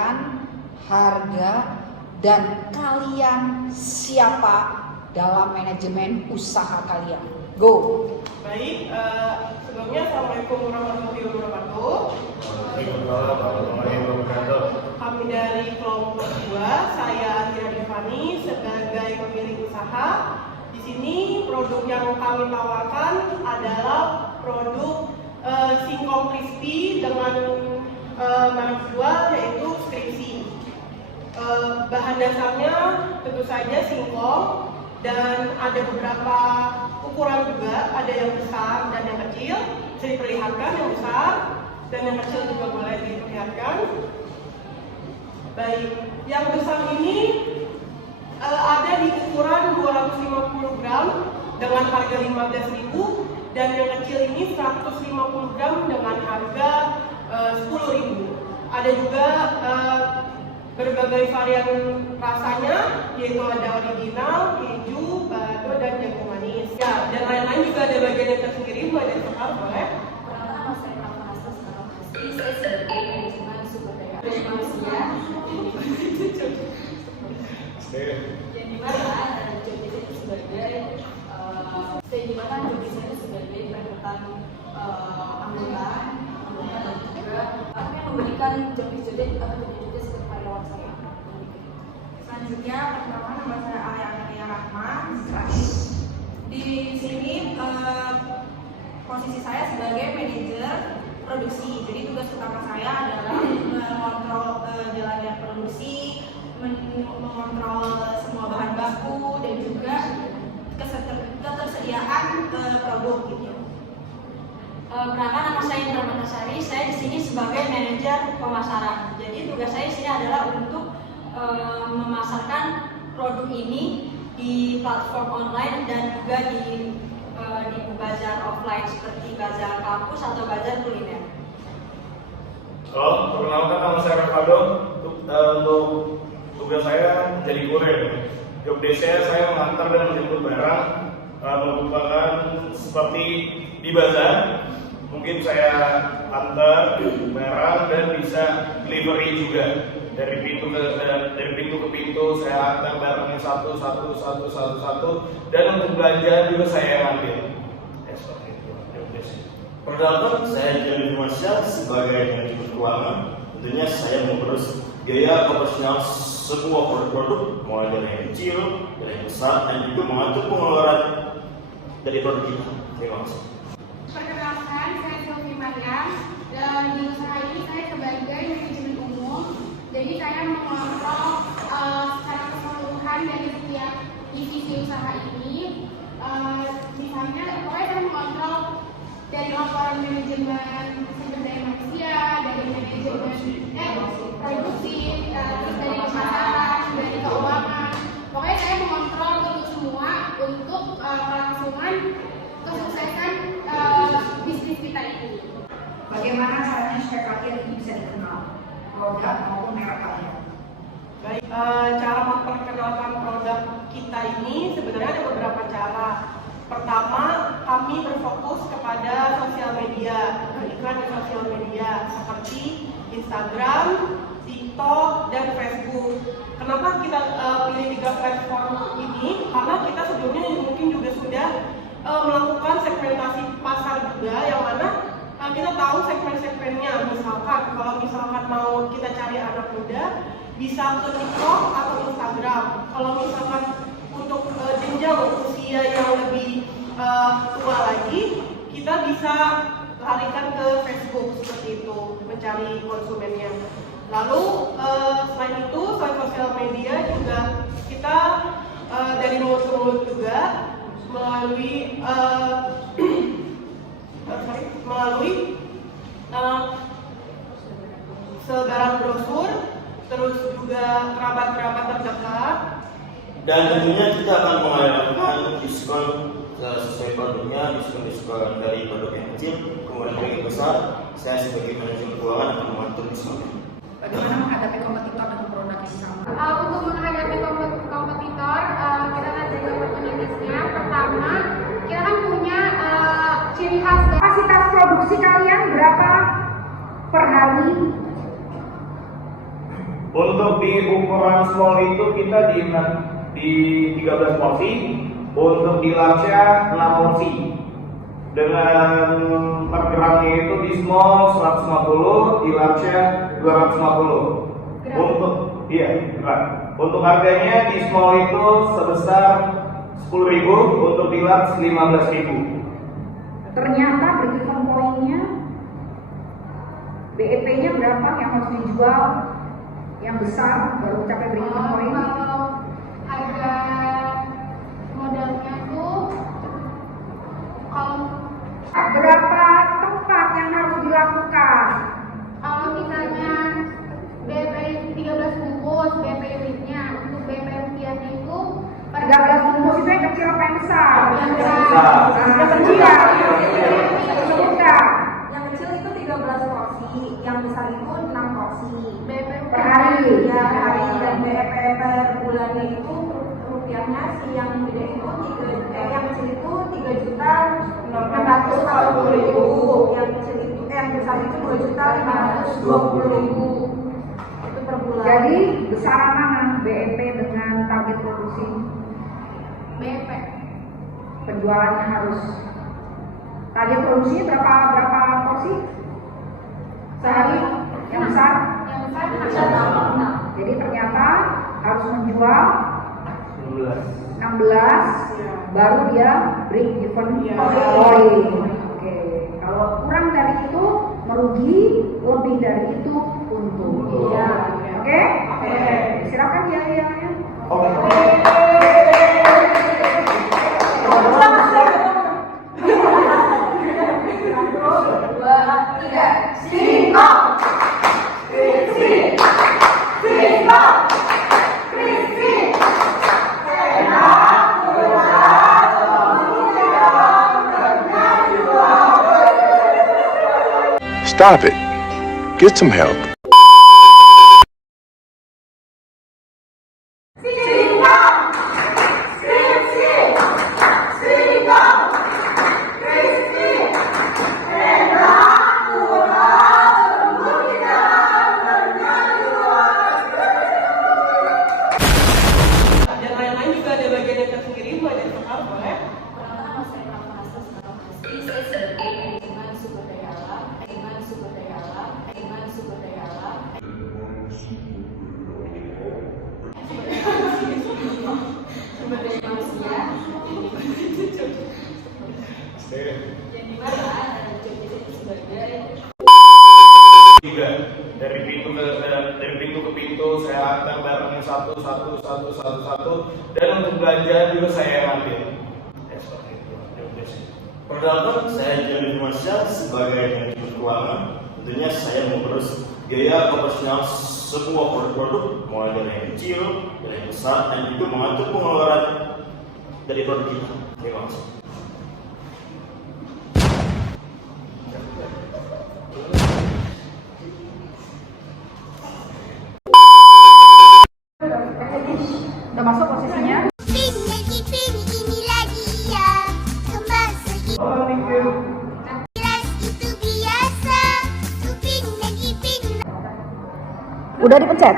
menyesuaikan harga dan kalian siapa dalam manajemen usaha kalian. Go. Baik, sebelumnya Assalamualaikum warahmatullahi wabarakatuh. Kami dari kelompok 2, saya Azira Devani sebagai pemilik usaha. Di sini produk yang kami tawarkan adalah produk singkong crispy dengan merek jual yaitu skripsi. Bahan dasarnya tentu saja singkong dan ada beberapa ukuran juga, ada yang besar dan yang kecil. Bisa diperlihatkan yang besar dan yang kecil juga boleh diperlihatkan. Baik, yang besar ini ada di ukuran 250 gram dengan harga 15.000 dan yang kecil ini 150 gram dengan harga 10.000. Ada juga berbagai varian rasanya, yaitu ada original, keju, balado, dan jagung manis. Ya, dan lain-lain juga ada bagian yang tersendiri, mulai dari sekal, boleh. Pertama, saya Rahmanasta sekarang pasti saya sebagai manajemen sumber daya manusia. Yang dimana job desk itu sebagai perekrutan anggota dan juga akan memberikan job desk ke karyawan saya. Selanjutnya, pertama nama saya Alia Rahma. Di sini posisi saya sebagai manajer produksi. Jadi tugas utama saya adalah mengontrol jalannya produksi, mengontrol semua bahan baku dan juga ketersediaan produk gitu. Perkenalkan, nama saya Indra Matasari. Saya di sini sebagai manajer pemasaran. Jadi tugas saya di sini adalah untuk memasarkan produk ini di platform online dan juga di bazar offline seperti bazar kampus atau bazar kuliner. Halo, perkenalkan nama saya Ricardo. Untuk tugas saya menjadi kurir. Job desk saya mengantar dan menjemput barang, merupakan seperti di bazar. Mungkin saya antar barang dan bisa delivery juga dari pintu ke pintu. Saya antar barangnya satu dan untuk belanja juga saya yang ambil. Seperti itu job desk. Perkenalkan, saya Joni Marsyal sebagai manajemen keuangan. Tentunya saya mengurus biaya operasional semua produk-produk, mulai dari yang kecil, dari yang besar, dan juga mengatur pengeluaran dari produk kita. Terima kasih. Perkenalkan, saya Sylvie Mariam. Dan di usaha ini saya sebagai manajemen umum. Jadi saya mengontrol secara keseluruhan dari setiap divisi usaha ini. Misalnya, pokoknya saya mengontrol dari laporan manajemen sumber daya manusia, dari manajemen produksi, terus dari pemasaran, dari keuangan. Pokoknya saya mengontrol itu semua untuk kelangsungan kesuksesan bisnis kita ini. Bagaimana caranya supaya kalian ini bisa dikenal, produk maupun merek kalian? Baik, cara memperkenalkan produk kita ini sebenarnya ada beberapa cara. Pertama, kami berfokus kepada sosial media, iklan di sosial media seperti Instagram, TikTok, dan Facebook. Kenapa kita pilih 3 platform ini? Karena kita sebelumnya mungkin juga sudah melakukan segmentasi pasar juga, yang mana kita tahu segmen-segmennya. Misalkan kalau misalkan mau kita cari anak muda, bisa ke TikTok atau Instagram. Kalau misalkan untuk jenjang usia yang lebih tua lagi, kita bisa larikan ke Facebook seperti itu, mencari konsumennya. Lalu selain itu, selain sosial media juga kita dari mulut ke mulut juga melalui sebaran brosur, terus juga kerabat-kerabat terdekat. Dan tentunya kita akan mengadakan diskon sesuai produknya, diskon dari produk yang kecil, kemudian produk yang besar. Saya sebagai manajemen keuangan akan mengatur diskonnya. Bagaimana menghadapi kompetitor dengan produk yang sama? Untuk menghadapi kompetitor, kita akan jaga opportunity-nya. Pertama, kita kan punya ciri khas. Kapasitas produksi kalian berapa per hari? Untuk di ukuran small itu kita di 13 porsi, untuk di large-nya 6 porsi. Dengan per gramnya itu di small 150, di large-nya 250. Untuk harganya di small itu sebesar 10.000, untuk di large 15.000. Ternyata break-even point-nya BEP-nya berapa yang harus dijual yang besar baru capai break-even point? Kalau harga modalnya tuh kalau Berapa tempat yang harus dilakukan? kalau misalnya BP 13 bungkus BP unitnya untuk BP rupiahnya itu 13 bungkus itu yang kecil apa yang besar? Yang besar. Yang kecil. Sebutkan. Yang kecil itu 13 porsi, yang besar itu 6 porsi. BP Per hari. Ya, per hari dan BEP per bulannya itu rupiahnya si yang gede itu yang kecil itu 3.640.000, yang kecil itu yang besar itu 2.520.000 itu per bulan. Jadi besaran mana BEP dengan target produksi? BP Penjualannya harus target produksi berapa porsi sehari yang besar? yang besar Jadi ternyata harus menjual 16 baru dia break even point. Oke, kalau kurang dari itu merugi, lebih dari itu untung. Oke? Silakan ya. Stop it. Get some help. Dan lain-lain juga ada bagiannya tersendiri, mulai dari sekarang boleh. Pertama saya merasa saya sebagai manajemen sumber daya alam, sumber daya alam. Sumber daya manusia. Yang dimana ada job itu sebagai Juga dari pintu ke pintu saya antar barangnya satu dan untuk belanja juga saya yang ambil. Ya, seperti itu. Perkenalkan, saya Jali Firmansyah sebagai manajemen keuangan. Tentunya saya mengurus biaya operasional semua produk-produk, mulai dari yang kecil, dari yang besar, dan juga mengatur pengeluaran dari produk kita. Terima kasih. Udah masuk posisinya? Ini lagi ya, kembang segi jelas itu biasa. Upin lagi pin. Udah dipencet?